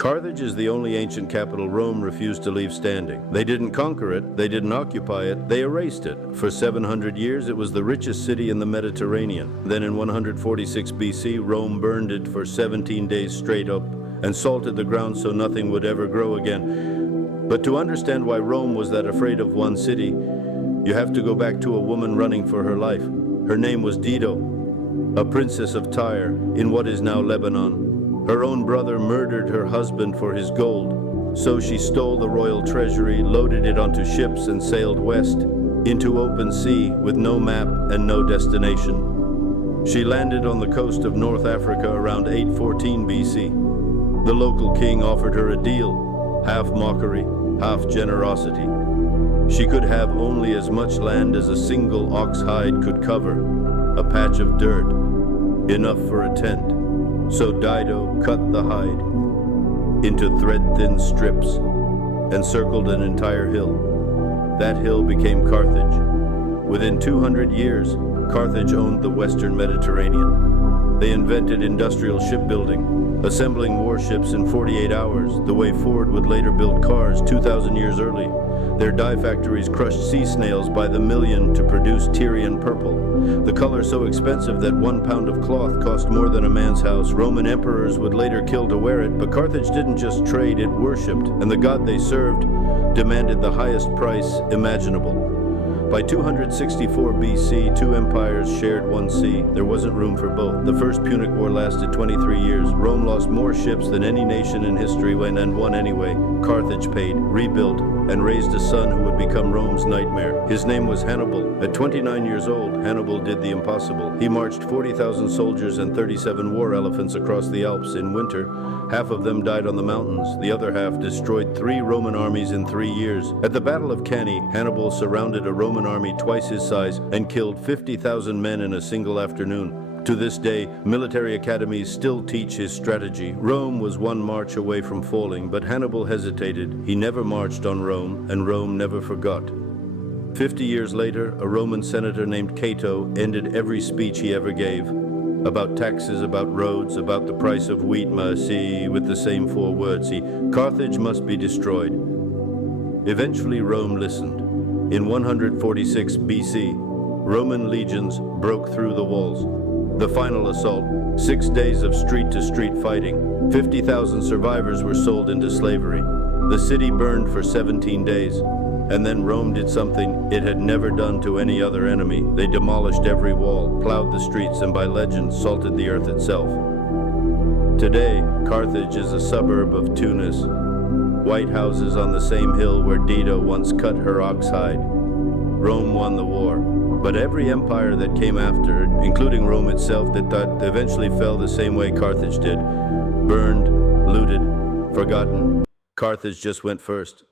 Carthage is the only ancient capital Rome refused to leave standing. They didn't conquer it, they didn't occupy it, they erased it. For 700 years, it was the richest city in the Mediterranean. Then in 146 BC, Rome burned it for 17 days straight up and salted the ground so nothing would ever grow again. But to understand why Rome was that afraid of one city, you have to go back to a woman running for her life. Her name was Dido, a princess of Tyre in what is now Lebanon. Her own brother murdered her husband for his gold, so she stole the royal treasury, loaded it onto ships, and sailed west into open sea with no map and no destination. She landed on the coast of North Africa around 814 BC. The local king offered her a deal, half mockery, half generosity. She could have only as much land as a single ox hide could cover, a patch of dirt, enough for a tent. So Dido cut the hide into thread-thin strips and circled an entire hill. That hill became Carthage. Within 200 years, Carthage owned the Western Mediterranean. They invented industrial shipbuilding, assembling warships in 48 hours, the way Ford would later build cars 2,000 years early. Their dye factories crushed sea snails by the million to produce Tyrian purple, the color so expensive that 1 pound of cloth cost more than a man's house. Roman emperors would later kill to wear it, but Carthage didn't just trade, it worshipped, and the god they served demanded the highest price imaginable. By 264 BC, two empires shared one sea. There wasn't room for both. The First Punic War lasted 23 years. Rome lost more ships than any nation in history and won anyway. Carthage paid, rebuilt, and raised a son who would become Rome's nightmare. His name was Hannibal. At 29 years old, Hannibal did the impossible. He marched 40,000 soldiers and 37 war elephants across the Alps in winter. Half of them died on the mountains. The other half destroyed 3 Roman armies in 3 years. At the Battle of Cannae, Hannibal surrounded a Roman army twice his size and killed 50,000 men in a single afternoon. To this day, military academies still teach his strategy. Rome was one march away from falling, but Hannibal hesitated. He never marched on Rome, and Rome never forgot. 50 years later, a Roman senator named Cato ended every speech he ever gave. About taxes, about roads, about the price of wheat, with the same 4 words. Carthage must be destroyed. Eventually, Rome listened. In 146 BC, Roman legions broke through the walls. The final assault, 6 days of street-to-street fighting. 50,000 survivors were sold into slavery. The city burned for 17 days, and then Rome did something it had never done to any other enemy. They demolished every wall, plowed the streets, and by legend, salted the earth itself. Today, Carthage is a suburb of Tunis. White houses on the same hill where Dido once cut her ox hide. Rome won the war, but every empire that came after it, including Rome itself, that eventually fell the same way Carthage did, burned, looted, forgotten. Carthage just went first.